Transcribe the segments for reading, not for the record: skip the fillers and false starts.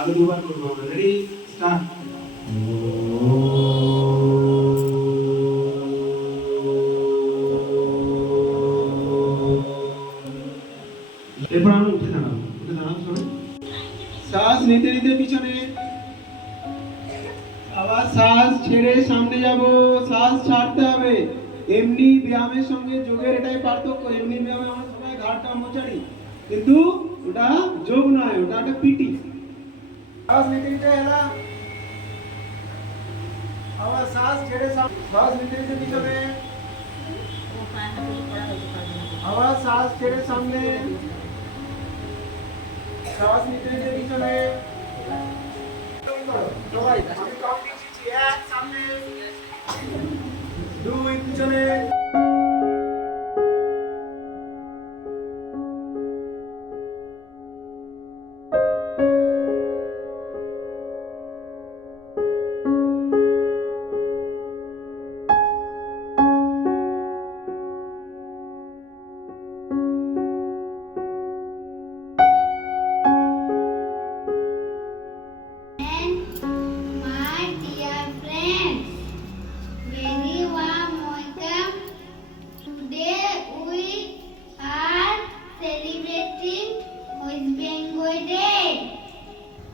আরো দুবার করবো আমরা। Ready, start. এরপর আমরা উঠে দাঁড়াবো। উঠে দাঁড়াবো সবাই। শ্বাস নিতে নিতে পিছনে, আবার শ্বাস ছেড়ে সামনে যাব। শ্বাস ছাড়তে হবে। এমনি ব্যায়ামের সঙ্গে যোগের এটাই পার্থক্য। এমনি ব্যায়ামে আমরা সবাই ঘাড়টা মোচাড়ি, কিন্তু ওটা যোগ নয়, ওটা একটা পিটি। শ্বাস নিতে নিতে এলা, আবার শ্বাস ছেড়ে শ্বাস নিতে নিতে পিছনে, আবার শ্বাস ছেড়ে সামনে, শ্বাস নিতে নিতে পিছনে। সবাই আমি কাউন্ট দিচ্ছি, 1 সামনে, 2 পিছনে।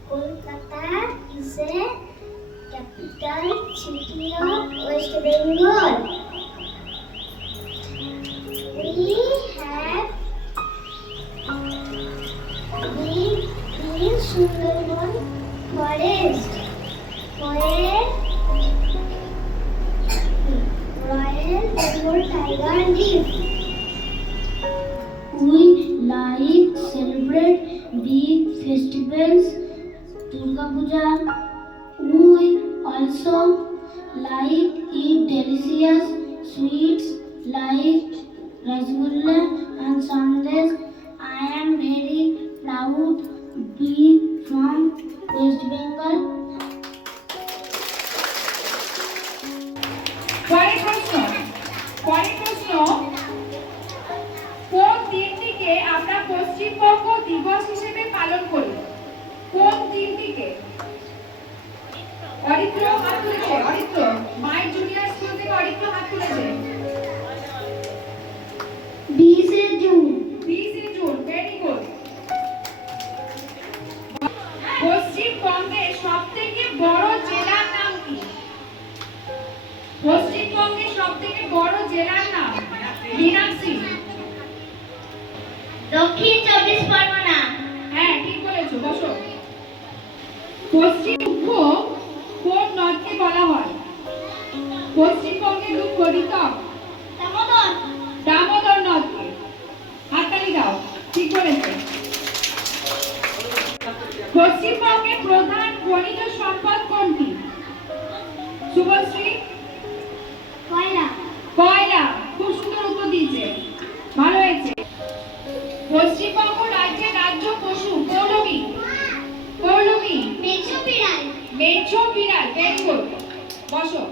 Kolkata is a capital city of West Bengal. We have lived in Sundarban forest, where Royal Bengal tiger live. We like celebrate big festivals, Durga Puja. We also like eat delicious sweets like rasgulla and sandesh. I am very proud being from West Bengal. পরের প্রশ্ন কোন দিনটিকে আমরা পশ্চিমবঙ্গ দিবস হিসেবে পালন করি? কোন দিনটিকে? অরিত্র হাত তুলেছে। অরিত্র মাই জুনিয়র স্কুল থেকে অরিত্র হাত তুলেছে। 20 জুন। 20 June, very good. পশ্চিমবঙ্গের সবথেকে বড় জেলার নাম কি? পশ্চিমবঙ্গের সবথেকে বড় জেলার নাম? মীনাক্ষী। দক্ষিণ 24 পরগনা। হ্যাঁ, ঠিক বলেছো, বসো। পশ্চিম কোন নদকে বলা হয়? পশ্চিমবঙ্গের দুঃখ ঋতক। দামোদর নদকে। হাততালি দাও, ঠিক বলেছে। পশ্চিমবঙ্গের প্রধান খনিজ সম্পদ কোনটি? শুভশ্রী? কয়লা। খুব সুন্দর উত্তর দিয়েছে, ভালো হয়েছে। পশ্চিমবঙ্গ রাজ্যের রাজ্য পশু কৌলবী। মেছো বিড়াল। ভেরি গুড, বসো।